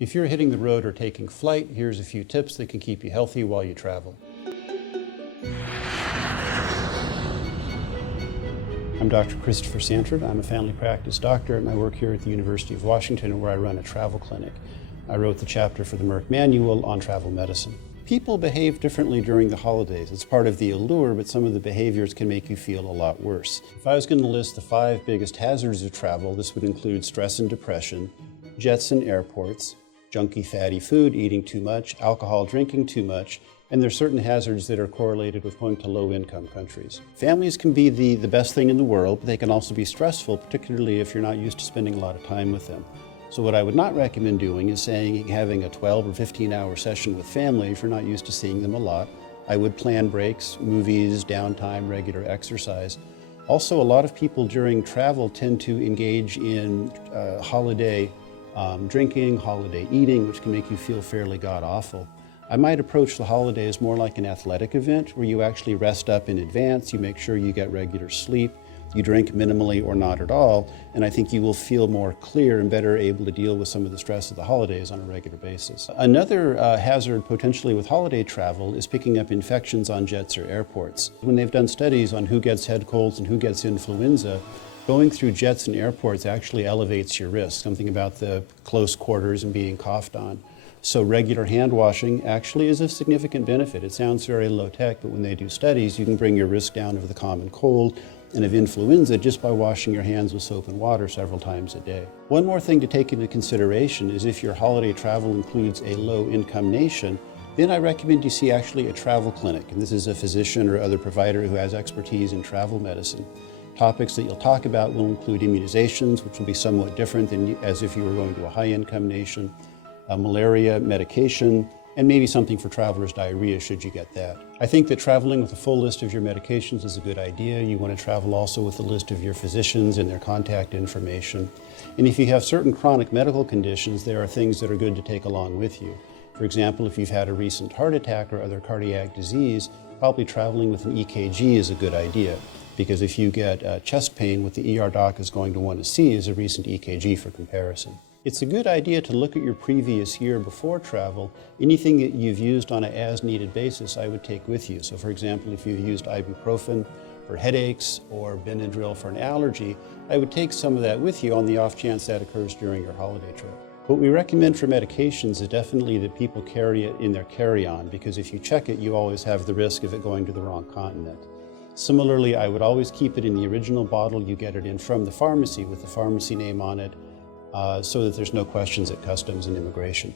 If you're hitting the road or taking flight, here's a few tips that can keep you healthy while you travel. I'm Dr. Christopher Sanford. I'm a family practice doctor, and I work here at the University of Washington, where I run a travel clinic. I wrote the chapter for the Merck Manual on travel medicine. People behave differently during the holidays. It's part of the allure, but some of the behaviors can make you feel a lot worse. If I was going to list the 5 biggest hazards of travel, this would include stress and depression, jets and airports, junky fatty food, eating too much, alcohol, drinking too much, and there's certain hazards that are correlated with going to low-income countries. Families can be the best thing in the world, but they can also be stressful, particularly if you're not used to spending a lot of time with them. So what I would not recommend doing is having a 12 or 15-hour session with family if you're not used to seeing them a lot. I would plan breaks, movies, downtime, regular exercise. Also, a lot of people during travel tend to engage in holiday drinking, holiday eating, which can make you feel fairly god-awful. I might approach the holidays more like an athletic event where you actually rest up in advance, you make sure you get regular sleep, you drink minimally or not at all, and I think you will feel more clear and better able to deal with some of the stress of the holidays on a regular basis. Another hazard potentially with holiday travel is picking up infections on jets or airports. When they've done studies on who gets head colds and who gets influenza, going through jets and airports actually elevates your risk, something about the close quarters and being coughed on. So regular hand washing actually is a significant benefit. It sounds very low tech, but when they do studies, you can bring your risk down of the common cold and of influenza just by washing your hands with soap and water several times a day. One more thing to take into consideration is if your holiday travel includes a low-income nation, then I recommend you see actually a travel clinic. And this is a physician or other provider who has expertise in travel medicine. Topics that you'll talk about will include immunizations, which will be somewhat different than as if you were going to a high-income nation, malaria, medication, and maybe something for traveler's diarrhea should you get that. I think that traveling with a full list of your medications is a good idea. You want to travel also with a list of your physicians and their contact information. And if you have certain chronic medical conditions, there are things that are good to take along with you. For example, if you've had a recent heart attack or other cardiac disease, probably traveling with an EKG is a good idea. Because if you get chest pain, what the ER doc is going to want to see is a recent EKG for comparison. It's a good idea to look at your previous year before travel. Anything that you've used on an as-needed basis, I would take with you. So for example, if you've used ibuprofen for headaches or Benadryl for an allergy, I would take some of that with you on the off chance that occurs during your holiday trip. What we recommend for medications is definitely that people carry it in their carry-on, because if you check it, you always have the risk of it going to the wrong continent. Similarly, I would always keep it in the original bottle you get it in from the pharmacy with the pharmacy name on it, so that there's no questions at customs and immigration.